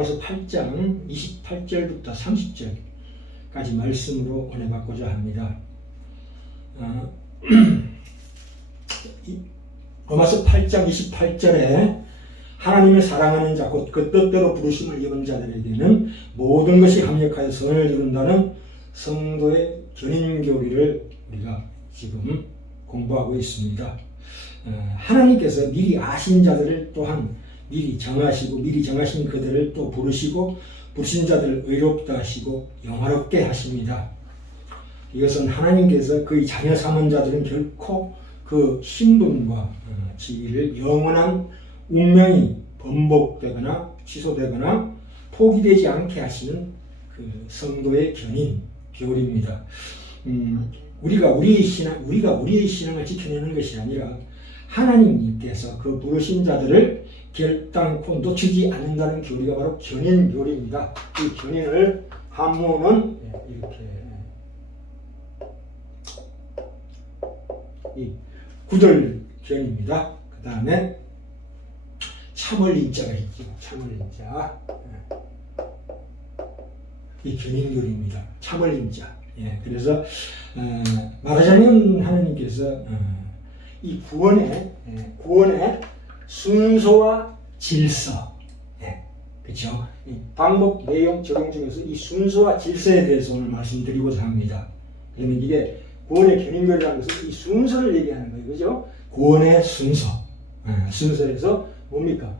로마서 8장 28절부터 30절까지 말씀으로 은혜 받고자 합니다. 로마서 8장 28절에 하나님의 사랑하는 자 곧 그 뜻대로 부르심을 입은 자들에게는 모든 것이 합력하여 선을 이룬다는 성도의 견인교리를 우리가 지금 공부하고 있습니다. 하나님께서 미리 아신 자들을 또한 미리 정하시고 미리 정하신 그들을 또 부르시고 부르신 자들을 의롭다 하시고 영화롭게 하십니다. 이것은 하나님께서 그의 자녀 삼은 자들은 결코 그 신분과 지위를 영원한 운명이 번복되거나 취소되거나 포기되지 않게 하시는 그 성도의 견인 교리입니다. 우리가 우리의 신앙을 지켜내는 것이 아니라 하나님께서 그 부르신 자들을 결단코 놓치지 않는다는 교리가 바로 견인 교리입니다. 이 견인을 한문은 이렇게 이 구절견입니다. 그 다음에 참을림자가 있죠. 참을림자. 이 견인교리입니다. 참을림자. 그래서 말하자면 하나님께서 이 구원의 순서와 질서, 그렇죠? 방법, 내용, 적용 중에서 이 순서와 질서에 대해서 오늘 말씀드리고자 합니다. 그러면 이게 구원의 견인교리라는 것은 이 순서를 얘기하는 거예요, 그죠? 구원의 순서, 순서에서 뭡니까?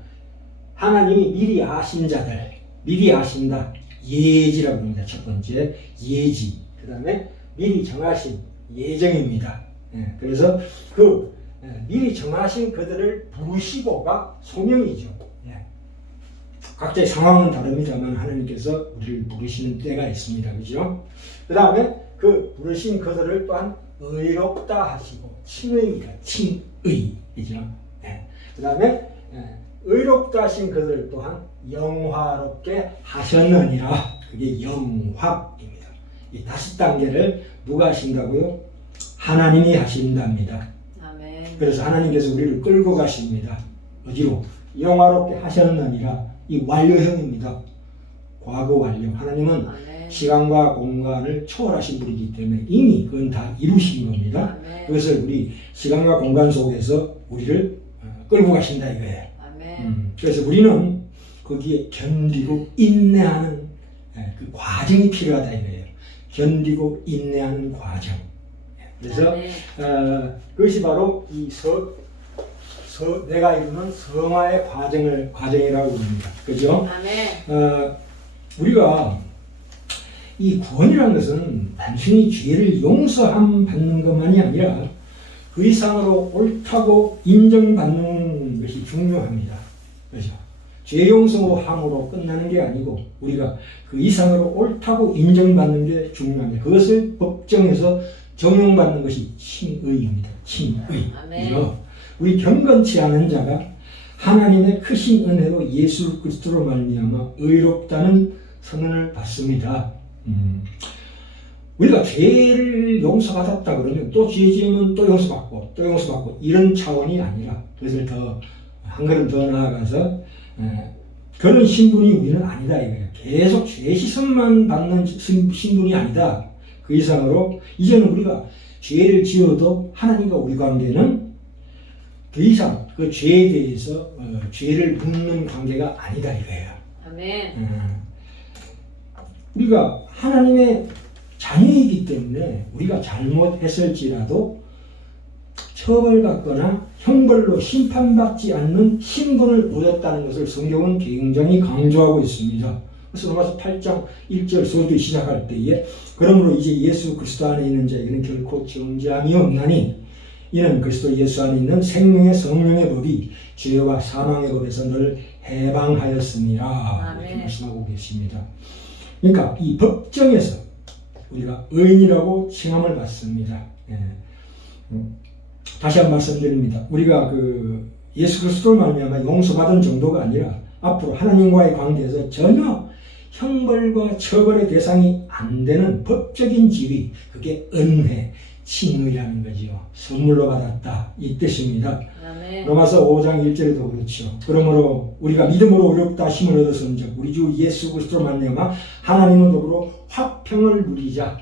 하나님이 미리 아신 자들, 미리 아신다, 예지라고 합니다. 첫 번째 예지, 그 다음에 미리 정하신 예정입니다. 그래서 그 미리 정하신 그들을 부르시고가 소명이죠. 각자의 상황은 다릅니다만 하나님께서 우리를 부르시는 때가 있습니다. 그죠? 그 다음에 그 부르신 그들을 또한 의롭다 하시고 칭의입니다. 칭의. 그죠? 그 다음에 의롭다 하신 그들 또한 영화롭게 하셨느니라. 그게 영화입니다. 이 5단계를 누가 하신다고요? 하나님이 하신답니다. 아멘. 그래서 하나님께서 우리를 끌고 가십니다. 어디로? 영화롭게 하셨느니라. 이 완료형입니다. 과거 완료. 하나님은 아멘. 시간과 공간을 초월하신 분이기 때문에 이미 그건 다 이루신 겁니다. 아멘. 그것을 우리 시간과 공간 속에서 우리를 끌고 가신다 이거예요. 아멘. 그래서 우리는 거기에 견디고 인내하는 그 과정이 필요하다 이거예요. 견디고 인내하는 과정. 그래서 그것이 바로 이 내가 이루는 성화의 과정이라고 합니다. 그죠? 아멘. 우리가 이 구원이라는 것은 단순히 죄를 용서함 받는 것만이 아니라 그 이상으로 옳다고 인정받는 것이 중요합니다. 그렇죠? 죄 용서함으로 끝나는 게 아니고 우리가 그 이상으로 옳다고 인정받는 게 중요합니다. 그것을 법정에서 적용받는 것이 칭의입니다. 칭의. 우리 경건치 않은 자가 하나님의 크신 은혜로 예수 그리스도로 말미암아 의롭다는 선언을 받습니다. 우리가 죄를 용서받았다 그러면 또 죄 지으면 또 용서받고 이런 차원이 아니라 그것을 더 한 걸음 더 나아가서 그런 신분이 우리는 아니다 이거예요. 계속 죄 시선만 받는 신분이 아니다. 그 이상으로 이제는 우리가 죄를 지어도 하나님과 우리 관계는 더 이상 그 죄에 대해서 죄를 묻는 관계가 아니다 이거예요. 아멘. 우리가 하나님의 자녀이기 때문에 우리가 잘못했을지라도 처벌받거나 형벌로 심판받지 않는 신분을 얻었다는 것을 성경은 굉장히 강조하고 있습니다. 그래서 로마서 8장 1절 서두 시작할 때에 그러므로 이제 예수 그리스도 안에 있는 자에게는 결코 정죄함이 없나니 이는 그리스도 예수 안에 있는 생명의 성령의 법이 죄와 사망의 법에서 늘 해방하였습니다. 이렇게 말씀하고 계십니다. 그러니까 이 법정에서 우리가 의인이라고 칭함을 받습니다. 다시 한번 말씀드립니다. 우리가 그 예수 그리스도를 말미암아 용서받은 정도가 아니라 앞으로 하나님과의 관계에서 전혀 형벌과 처벌의 대상이 안 되는 법적인 지위, 그게 은혜, 칭의라는 거지요. 선물로 받았다 이 뜻입니다. 아멘. 로마서 5장 1절에도 그렇죠. 그러므로 우리가 믿음으로 의롭다 힘을 얻었은즉 우리 주 예수 그리스도로 말미암아 하나님은 더불어 화평을 누리자.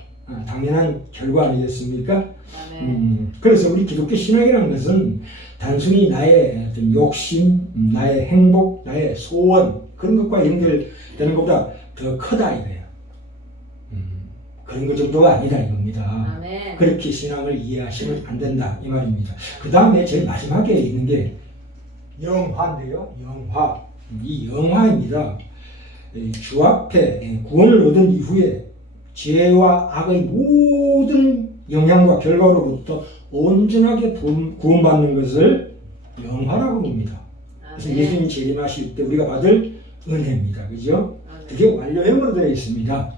당연한 결과 아니겠습니까? 아멘. 그래서 우리 기독교 신앙이라는 것은 단순히 나의 어떤 욕심, 나의 행복, 나의 소원 그런 것과 연결되는 것보다 더 크다 이거예요. 그런 것 정도가 아니다 이겁니다. 아멘. 그렇게 신앙을 이해하시면 안 된다 이 말입니다. 그 다음에 제일 마지막에 있는 게 영화인데요. 영화. 이 영화입니다. 주 앞에 구원을 얻은 이후에 죄와 악의 모든 영향과 결과로부터 온전하게 구원받는 것을 영화라고 봅니다. 그래서 예수님 재림하실 때 우리가 받을 은혜입니다. 그죠? 그게 완료형으로 되어 있습니다.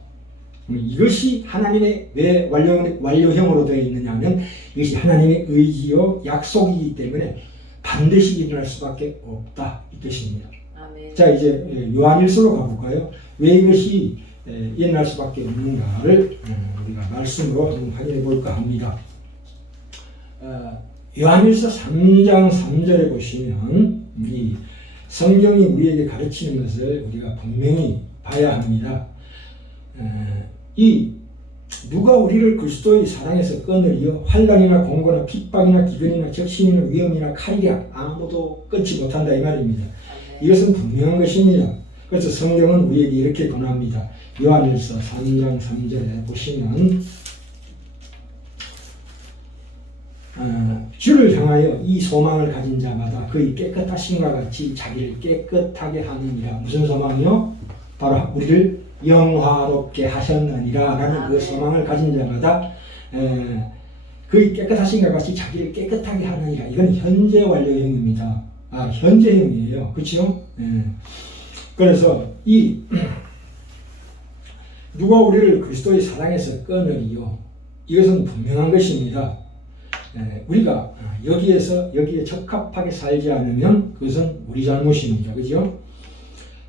이것이 하나님의 왜 완료형으로 되어 있느냐 하면 이것이 하나님의 의지요 약속이기 때문에 반드시 일어날 수밖에 없다 이 뜻입니다. 아멘. 자 이제 요한일서로 가볼까요? 왜 이것이 일어날 수밖에 없는가를 우리가 말씀으로 한번 확인해 볼까 합니다. 요한일서 3장 3절에 보시면 이 성경이 우리에게 가르치는 것을 우리가 분명히 봐야 합니다. 이 누가 우리를 그리스도의 사랑에서 끊으리요 환난이나 공고나 핍박이나 기근이나 적신이나 위험이나 칼이랴 아무도 끊지 못한다 이 말입니다. 이것은 분명한 것입니다. 그래서 성경은 우리에게 이렇게 권합니다. 요한일서 3장 3절에 보시면 주를 향하여 이 소망을 가진 자마다 그의 깨끗하심과 같이 자기를 깨끗하게 하느니라. 무슨 소망이요? 바로 우리를 영화롭게 하셨느니라 라는 그 소망을 가진 자마다 그의 깨끗하심과 같이 자기를 깨끗하게 하느니라. 이건 현재 완료형입니다. 현재형이에요. 그렇죠? 그래서 이 누가 우리를 그리스도의 사랑에서 끊으리요? 이것은 분명한 것입니다. 우리가 여기에 적합하게 살지 않으면 그것은 우리 잘못입니다. 그죠?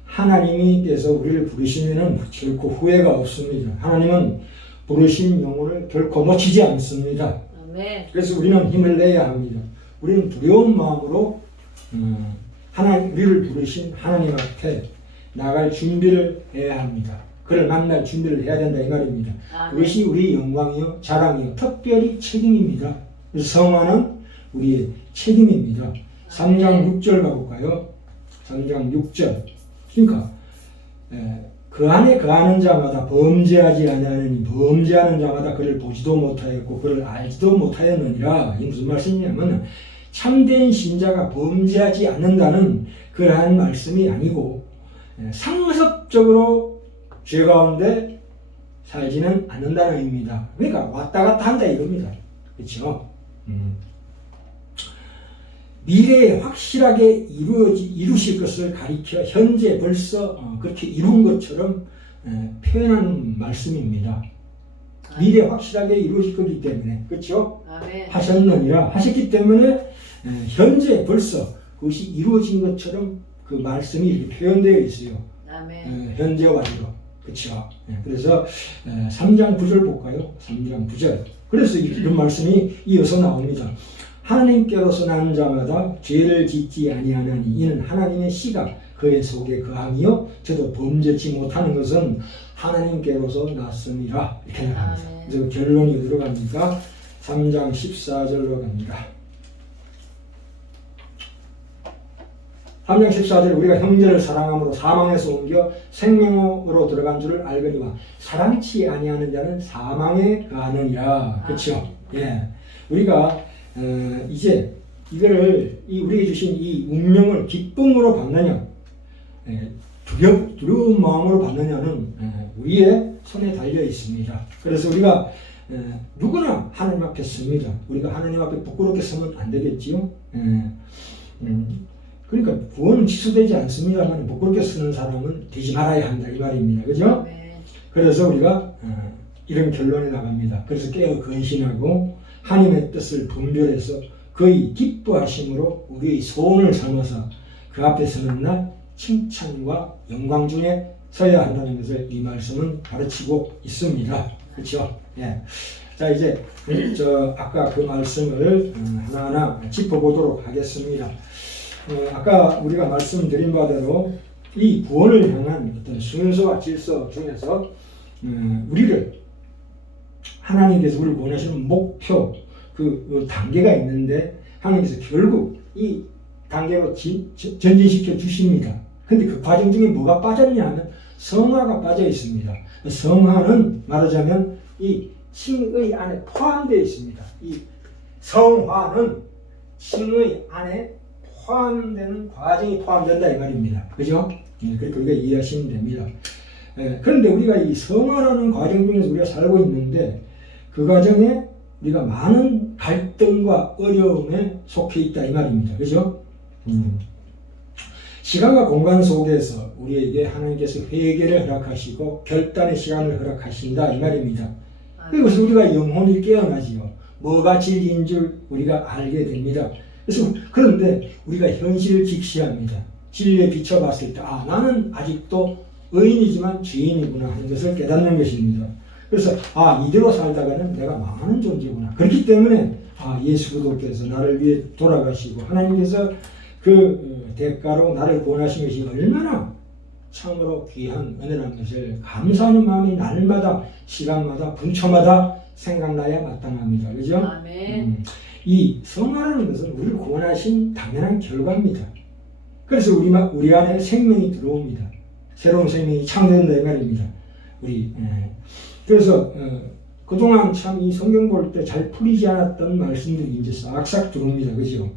하나님께서 우리를 부르시면은 결코 후회가 없습니다. 하나님은 부르신 영혼을 결코 놓치지 않습니다. 아멘. 그래서 우리는 힘을 내야 합니다. 우리는 두려운 마음으로 우리를 부르신 하나님 앞에 나갈 준비를 해야 합니다. 그를 만날 준비를 해야 된다 이 말입니다. 그것이 우리 영광이요 자랑이요 특별히 책임입니다. 성화는 우리의 책임입니다. 3장 6절 가볼까요? 3장 6절. 그러니까 그 안에 거하는 자마다 범죄하지 아니하느니 범죄하는 자마다 그를 보지도 못하였고 그를 알지도 못하였느니라. 이 무슨 말씀이냐면 참된 신자가 범죄하지 않는다는 그러한 말씀이 아니고 상습적으로 죄 가운데 살지는 않는다는 의미입니다. 그러니까 왔다 갔다 한다 이겁니다. 그렇죠? 미래에 확실하게 이루실 것을 가리켜 현재 벌써 그렇게 이룬 것처럼 표현하는 말씀입니다. 미래에 확실하게 이루어질 거기 때문에 그렇죠? 하셨느니라 하셨기 때문에 현재 벌써 그것이 이루어진 것처럼 그 말씀이 이렇게 표현되어 있어요. 현재 완료. 그렇죠? 그래서 3장 9절 볼까요? 3장 9절. 그래서 이런 말씀이 이어서 나옵니다. 하나님께로서 난 자마다 죄를 짓지 아니하나니 이는 하나님의 씨가 그의 속에 거함이요 저도 범죄치 못하는 것은 하나님께로서 났음이라 이렇게 나갑니다. 그래서 결론이 어디로 갑니까? 3장 14절로 갑니다. 3장 14절 우리가 형제를 사랑함으로 사망에서 옮겨 생명으로 들어간 줄을 알거니와 사랑치 아니하는 자는 사망에 가느니라. 그렇죠? 예, 우리가 이제 이거를 우리에게 주신 이 운명을 기쁨으로 받느냐, 두려운 마음으로 받느냐는 우리의 손에 달려 있습니다. 그래서 우리가 누구나 하나님 앞에 섭니다. 우리가 하나님 앞에 부끄럽게 서면 안 되겠지요. 그러니까 구원은 취소되지 않습니다만 부끄럽게 쓰는 사람은 되지 말아야 한다 이 말입니다. 그죠? 그래서 우리가 이런 결론에 나갑니다. 그래서 깨어 근신하고 하나님의 뜻을 분별해서 그의 기뻐하심으로 우리의 소원을 삼아서 그 앞에 서는 날 칭찬과 영광 중에 서야 한다는 것을 이 말씀은 가르치고 있습니다. 그렇죠? 예. 자, 이제 아까 그 말씀을 하나하나 짚어보도록 하겠습니다. 아까 우리가 말씀드린 바대로 이 구원을 향한 어떤 순서와 질서 중에서 우리를 하나님께서 우리를 원하시는 목표 그 단계가 있는데 하나님께서 결국 이 단계로 전진시켜 주십니다. 근데 그 과정 중에 뭐가 빠졌냐 하면 성화가 빠져 있습니다. 성화는 말하자면 이 칭의 안에 포함되어 있습니다. 이 성화는 칭의 안에 포함되는 과정이 포함된다 이 말입니다. 그죠? 그렇게 우리가 이해하시면 됩니다. 그런데 우리가 이 성화라는 과정 중에서 우리가 살고 있는데 그 과정에 우리가 많은 갈등과 어려움에 속해 있다 이 말입니다. 그죠? 시간과 공간 속에서 우리에게 하나님께서 회개를 허락하시고 결단의 시간을 허락하신다 이 말입니다. 그래서 우리가 영혼이 깨어나지요. 뭐가 진리인 줄 우리가 알게 됩니다. 그래서 그런데 우리가 현실을 직시합니다. 진리에 비춰봤을 때 나는 아직도 의인이지만 죄인이구나 하는 것을 깨닫는 것입니다. 그래서 이대로 살다가는 내가 망하는 존재구나. 그렇기 때문에 예수 그리스도께서 나를 위해 돌아가시고 하나님께서 그 대가로 나를 구원하신 것이 얼마나 참으로 귀한 은혜라는 것을 감사하는 마음이 날마다 시간마다 분초마다 생각나야 마땅합니다. 그죠? 아멘. 이 성화라는 것은 우리를 구원하신 당연한 결과입니다. 그래서 우리 안에 생명이 들어옵니다. 새로운 생명이 창조된다 이 말입니다. 그래서 그동안 참 이 성경 볼 때 잘 풀리지 않았던 말씀들이 이제 싹싹 들어옵니다. 그죠?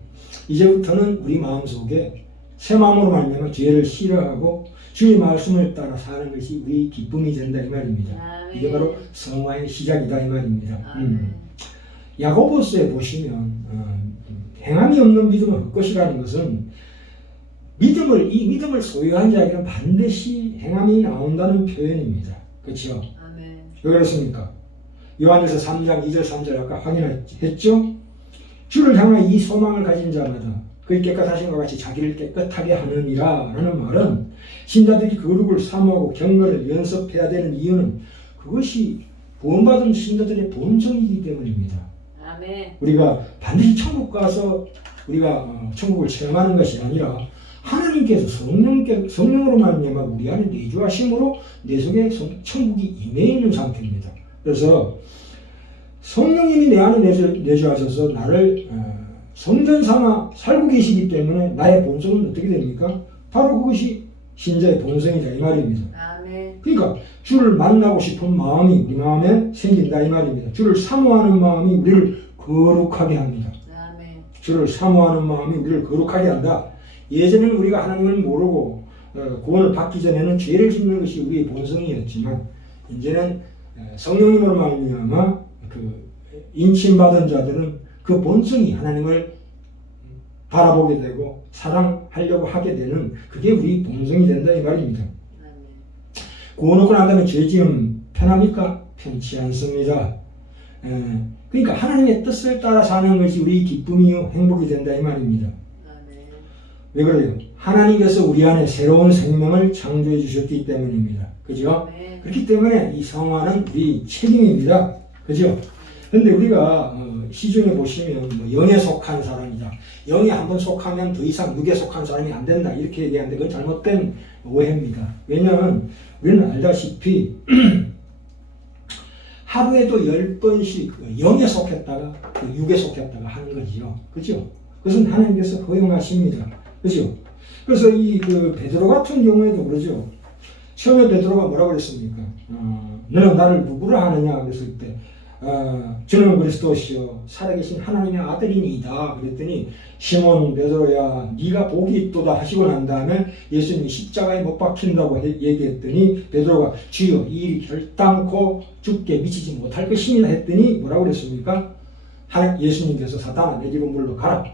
이제부터는 우리 마음속에 새 마음으로 말미암아 죄를 싫어하고 주의 말씀을 따라 사는 것이 우리 기쁨이 된다 이 말입니다. 아멘. 이게 바로 성화의 시작이다 이 말입니다. 야고보서에 보시면 행함이 없는 믿음은 헛것이라는 것은 이 믿음을 소유한 자에게는 반드시 행함이 나온다는 표현입니다. 그렇죠? 아멘. 왜 그렇습니까? 요한일서 3장 2절 3절 아까 확인했죠? 주를 향한 이 소망을 가진 자마다 그의 깨끗하신과 같이 자기를 깨끗하게 하느니라 라는 말은 신자들이 거룩을 사모하고 경건을 연습해야 되는 이유는 그것이 구원받은 신자들의 본성이기 때문입니다. 아멘. 우리가 반드시 천국 가서 우리가 천국을 체험하는 것이 아니라 하나님께서 성령으로 말미암아 우리 안에 내주하심으로 내 속에 천국이 임해 있는 상태입니다. 그래서 성령님이 내 안에 내주하셔서 나를 성전 삼아 살고 계시기 때문에 나의 본성은 어떻게 됩니까? 바로 그것이 신자의 본성이다 이 말입니다. 아멘. 그러니까 주를 만나고 싶은 마음이 우리 마음에 생긴다 이 말입니다. 주를 사모하는 마음이 우리를 거룩하게 합니다. 아멘. 주를 사모하는 마음이 우리를 거룩하게 한다. 예전에는 우리가 하나님을 모르고 구원을 받기 전에는 죄를 짓는 것이 우리의 본성이었지만 이제는 성령님으로 말미암아 그 인침받은 자들은 그 본성이 하나님을 바라보게 되고 사랑하려고 하게 되는 그게 우리 본성이 된다 이 말입니다. 아멘. 구원 얻고 난 다음에 죄 지으면 편합니까? 편치 않습니다. 그러니까 하나님의 뜻을 따라 사는 것이 우리 기쁨이요 행복이 된다 이 말입니다. 아멘. 왜 그래요? 하나님께서 우리 안에 새로운 생명을 창조해 주셨기 때문입니다. 그죠? 아멘. 그렇기 때문에 이 성화는 우리 책임입니다. 그죠? 근데 우리가 시중에 보시면 영에 속한 사람이다. 영에 한번 속하면 더 이상 육에 속한 사람이 안 된다. 이렇게 얘기하는데 그건 잘못된 오해입니다. 왜냐하면 우리는 알다시피 하루에도 10번씩 영에 속했다가 육에 속했다가 하는 거지요. 그죠? 그것은 하나님께서 허용하십니다. 그죠? 그래서 베드로 같은 경우에도 그러죠. 처음에 베드로가 뭐라고 그랬습니까? 너는 나를 누구라 하느냐 그랬을 때 저는 그리스도시요 살아계신 하나님의 아들이니이다 그랬더니 시몬 베드로야 네가 복이 있도다 하시고 난 다음에 예수님이 십자가에 못 박힌다고 얘기했더니 베드로가 주여 이 일이 결단코 죽게 미치지 못할 것입니다 했더니 뭐라고 그랬습니까? 예수님께서 사탄아 내 집은 물로 가라.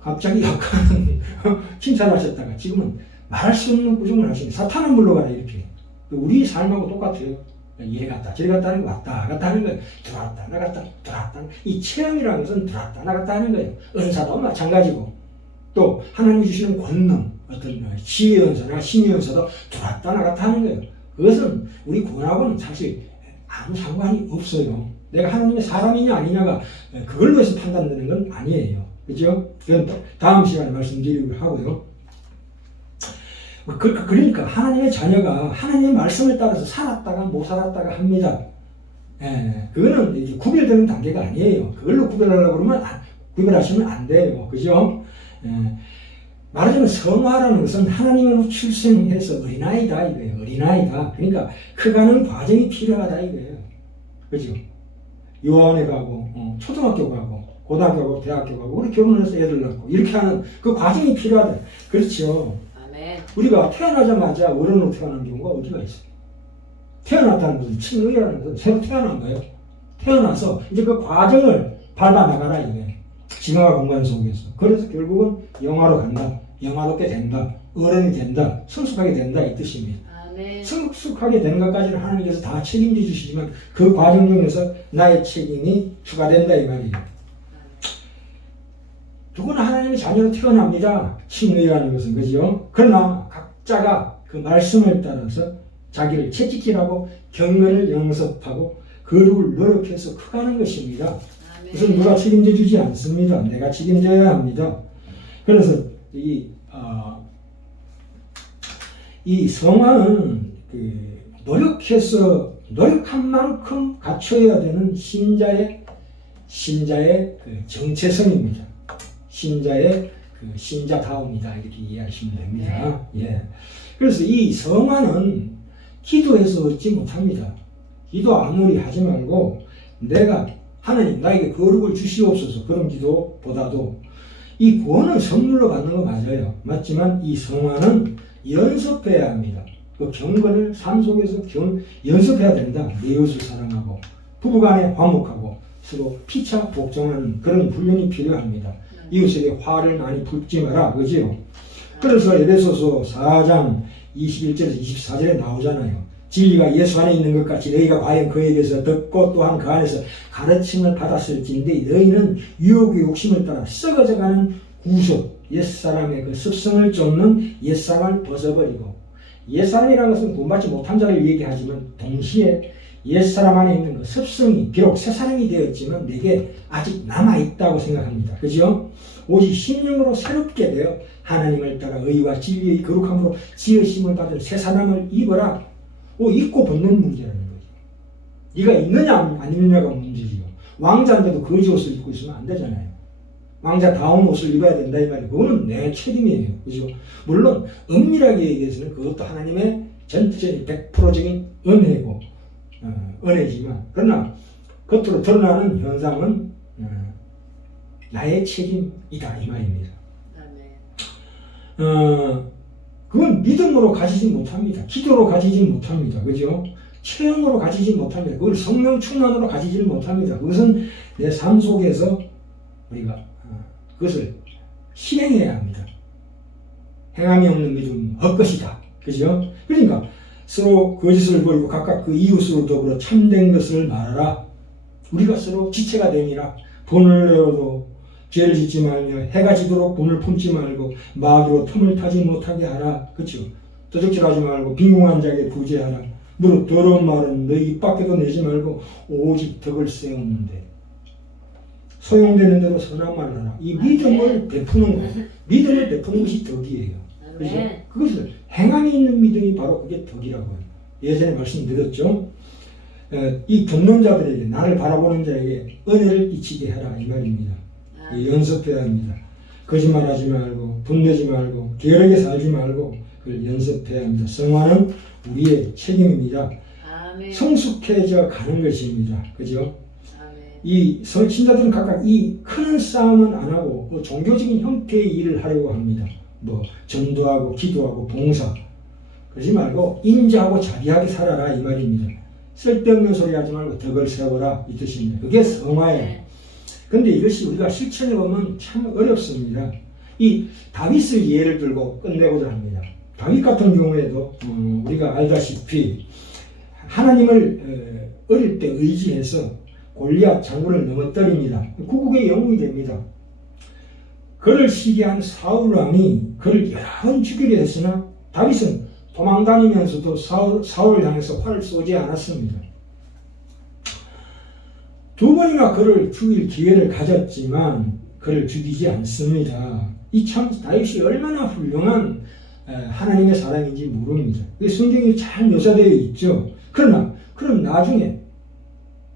갑자기 약간 칭찬하셨다가 지금은 말할 수 없는 부정을 하시니 사탄은 물로 가라 이렇게. 우리 삶하고 똑같아요. 이래 갔다 저래 갔다 하는 거 왔다 갔다 하는 거예요. 들어왔다 나갔다 들어왔다. 이 체험이라는 것은 들어왔다 나갔다 하는 거예요. 은사도 마찬가지고 또 하나님이 주시는 권능 어떤 지혜 은사나 신의 은사도 들어왔다 나갔다 하는 거예요. 그것은 우리 구원하고는 사실 아무 상관이 없어요. 내가 하나님의 사람이냐 아니냐가 그걸로 해서 판단되는 건 아니에요. 그죠? 그건 다음 시간에 말씀드리기로 하고요. 그러니까 하나님의 자녀가 하나님의 말씀을 따라서 살았다가 못 살았다가 합니다. 그거는 이제 구별되는 단계가 아니에요. 그걸로 구별하려고 그러면 구별하시면 안 돼요. 그죠? 말하자면 성화라는 것은 하나님으로 출생해서 어린아이다 이거예요. 어린아이다. 그러니까 커가는 과정이 필요하다 이거예요. 그죠? 유아원에 가고 초등학교 가고 고등학교 가고 대학교 가고 우리 결혼해서 애들 낳고 이렇게 하는 그 과정이 필요하다. 그렇죠. 아멘. 우리가 태어나자마자 어른으로 태어난 경우가 어디가 있어요? 태어났다는 것은 칭의라는 것은 새로 태어난 거예요. 태어나서 이제 그 과정을 밟아 나가라 이거예요. 진화와 공간 속에서. 그래서 결국은 영화로 간다. 영화롭게 된다. 어른이 된다. 성숙하게 된다 이 뜻입니다. 아멘. 성숙하게 되는 것까지는 하나님께서 다 책임져 주시지만 그 과정 중에서 나의 책임이 추가된다 이 말이에요. 누구나 하나님의 자녀로 태어납니다. 칭의라는 것은 그죠? 그러나 각자가 그 말씀을 따라서 자기를 채찍질하고 경건을 영습하고 거룩을 노력해서 커가는 것입니다. 그것은 누가 책임져 주지 않습니다. 내가 책임져야 합니다. 그래서 이 성화는 노력한 만큼 갖춰야 되는 신자의 그 정체성입니다. 신자의 그 신자다움이다 이렇게 이해하시면 됩니다. 예. 그래서 이 성화는 기도해서 얻지 못합니다. 기도 아무리 하지 말고 내가 하나님 나에게 거룩을 주시옵소서 그런 기도보다도 이 구원은 선물로 받는 거 맞아요. 맞지만 이 성화는 연습해야 합니다. 그 경건을 삶 속에서 연습해야 된다. 내 이웃을 사랑하고 부부간에 화목하고 서로 피차 복종하는 그런 훈련이 필요합니다. 이웃에게 화를 많이 풀지 마라. 그지요? 그래서 에베소서 4장 21절에서 24절에 나오잖아요. 진리가 예수 안에 있는 것 같이 너희가 과연 그에게서 듣고 또한 그 안에서 가르침을 받았을진데 너희는 유혹의 욕심을 따라 썩어져가는 구속 옛사람의 그 습성을 쫓는 옛사람을 벗어버리고 옛사람이라는 것은 구원받지 못한 자를 얘기하지만 동시에 옛사람 안에 있는 그 습성이 비록 새사람이 되었지만 내게 아직 남아있다고 생각합니다. 그죠? 오직 심령으로 새롭게 되어 하나님을 따라 의와 진리의 거룩함으로 지으심을 받은 새사람을 입어라. 입고 벗는 문제라는 거죠. 네가 있느냐 안 있느냐가 문제지요. 왕자인데도 거지 옷을 입고 있으면 안 되잖아요. 왕자다운 옷을 입어야 된다 이 말이에요. 그거는 내 책임이에요. 그죠? 물론 엄밀하게 얘기해서는 그것도 하나님의 전적인 100%적인 은혜고 은혜지만 그러나 겉으로 드러나는 현상은 나의 책임이다 이 말입니다. 그건 믿음으로 가지지 못합니다. 기도로 가지지 못합니다. 그죠? 체험으로 가지지 못합니다. 그걸 성령 충만으로 가지지 못합니다. 그것은 내 삶 속에서 우리가 그것을 실행해야 합니다. 행함이 없는 믿음은 헛것이다. 그죠? 그러니까 서로 거짓을 버리고 각각 그 이웃으로 더불어 참된 것을 말하라. 우리가 서로 지체가 됨이라. 분을 내어도 죄를 짓지 말며 해가 지도록 분을 품지 말고 마귀로 틈을 타지 못하게 하라. 그렇죠? 도적질하지 말고 빈궁한 자에게 구제하라. 무릇 더러운 말은 너희 입 밖에도 내지 말고 오직 덕을 세우는데 소용되는 대로 선한 말을 하라. 이 믿음을 베푸는 거, 믿음을 베푸는 것이 덕이에요. 그렇죠? 그것을 행함이 있는 믿음이 바로 그게 덕이라고요. 예전에 말씀드렸죠. 이 듣는 자들에게 나를 바라보는 자에게 은혜를 끼치게 하라 이 말입니다. 연습해야 합니다. 거짓말하지 말고 분내지 말고 게으르게 살지 말고 그걸 연습해야 합니다. 성화는 우리의 책임입니다. 아멘. 성숙해져 가는 것입니다. 그죠? 아멘. 이 신자들은 각각 이 큰 싸움은 안 하고 종교적인 형태의 일을 하려고 합니다. 뭐 전도하고 기도하고 봉사 그러지 말고 인자하고 자비하게 살아라 이 말입니다. 쓸데없는 소리 하지 말고 덕을 세워라 이 뜻입니다. 그게 성화예요. 근데 이것이 우리가 실천해 보면 참 어렵습니다. 이 다윗을 예를 들고 끝내고자 합니다. 다윗 같은 경우에도 우리가 알다시피 하나님을 어릴 때 의지해서 골리앗 장군을 넘어뜨립니다. 구국의 영웅이 됩니다. 그를 시기한 사울 왕이 그를 여러 번 죽이려 했으나 다윗은 도망다니면서도 사울을 향해서 활을 쏘지 않았습니다. 두 번이나 그를 죽일 기회를 가졌지만 그를 죽이지 않습니다. 이 참 다윗이 얼마나 훌륭한 하나님의 사람인지 모릅니다. 성경이 잘 묘사되어 있죠. 그럼 나중에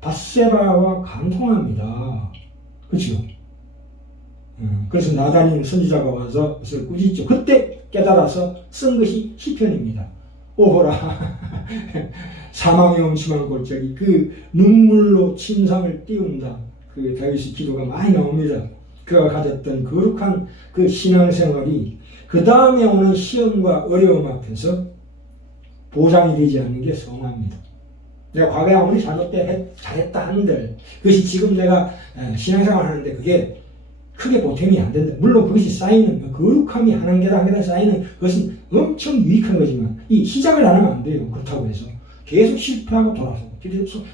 밧세바와 간통합니다. 그렇죠? 그래서 나단인 선지자가 와서 그것을 꾸짖죠. 그때 깨달아서 쓴 것이 시편입니다. 오호라 사망의 엄침한 골짜기 그 눈물로 침상을 띄운다. 그 다윗의 기도가 많이 나옵니다. 그가 가졌던 거룩한 그 신앙생활이 그 다음에 오는 시험과 어려움 앞에서 보장이 되지 않는 게 성화입니다. 내가 과거에 아무리 잘했다 한들 그것이 지금 내가 신앙생활 하는데 그게 크게 보탬이 안 된다. 물론 그것이 쌓이는 거룩함이 한 단계당 한 계단 쌓이는 그것은 엄청 유익한 거지만 이 시작을 안 하면 안 돼요. 그렇다고 해서 계속 실패하고 돌아서고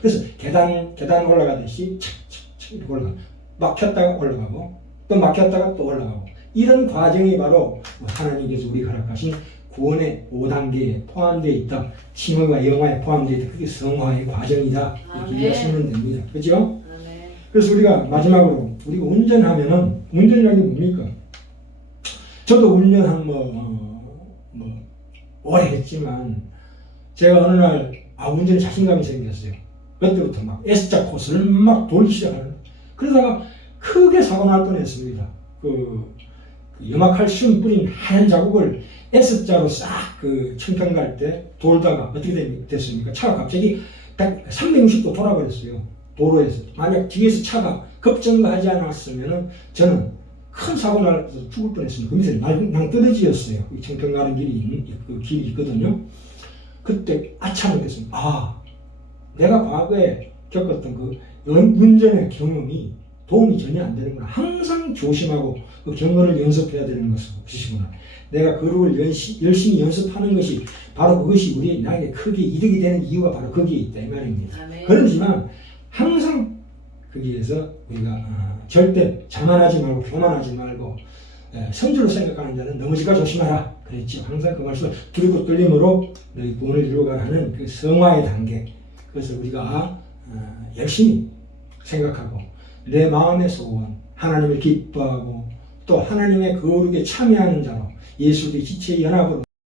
그래서 계단 올라가듯이 착착착 올라가 막혔다가 올라가고 또 막혔다가 또 올라가고 이런 과정이 바로 하나님께서 우리 허락하신 구원의 5단계에 포함되어 있다. 칭의와 영화에 포함되어 있다. 그게 성화의 과정이다. 이렇게 이해하시면 됩니다. 그렇죠? 그래서 우리가 마지막으로 우리가 운전하면은 운전이라는 게 뭡니까? 저도 운전한 오래 했지만 제가 어느 날 운전에 자신감이 생겼어요. 그때부터 막 S자 코스를 막 돌기 시작하는. 그러다가 크게 사고 날 뻔했습니다. 그 염화칼슘 뿌린 하얀 자국을 S자로 싹 그 청평 갈 때 돌다가 어떻게 됐습니까? 차가 갑자기 360도 돌아버렸어요. 도로에서. 만약 뒤에서 차가 급정거하지 않았으면 저는 큰 사고 나서 죽을 뻔했습니다. 그 밑에 낭 떨어지였어요. 청평 가는 그 길이 있거든요. 그때 아참을 했습니다. 내가 과거에 겪었던 그 운전의 경험이 도움이 전혀 안 되는구나. 항상 조심하고 그 경험을 연습해야 되는 것이구나. 내가 거룩을 열심히 연습하는 것이 바로 그것이 우리 나에게 크게 이득이 되는 이유가 바로 거기에 있다 이 말입니다. 그렇지만 항상 거기에서 우리가 절대 자만하지 말고 교만하지 말고 성주로 생각하는 자는 넘어질까 조심하라 그랬죠. 항상 그 말씀 두렵고 떨림으로 너희 구원을 이루어가라 하는 그 성화의 단계. 그래서 우리가 열심히 생각하고 내 마음의 소원 하나님을 기뻐하고 또 하나님의 거룩에 참여하는 자로 예수의 지체의 연합으로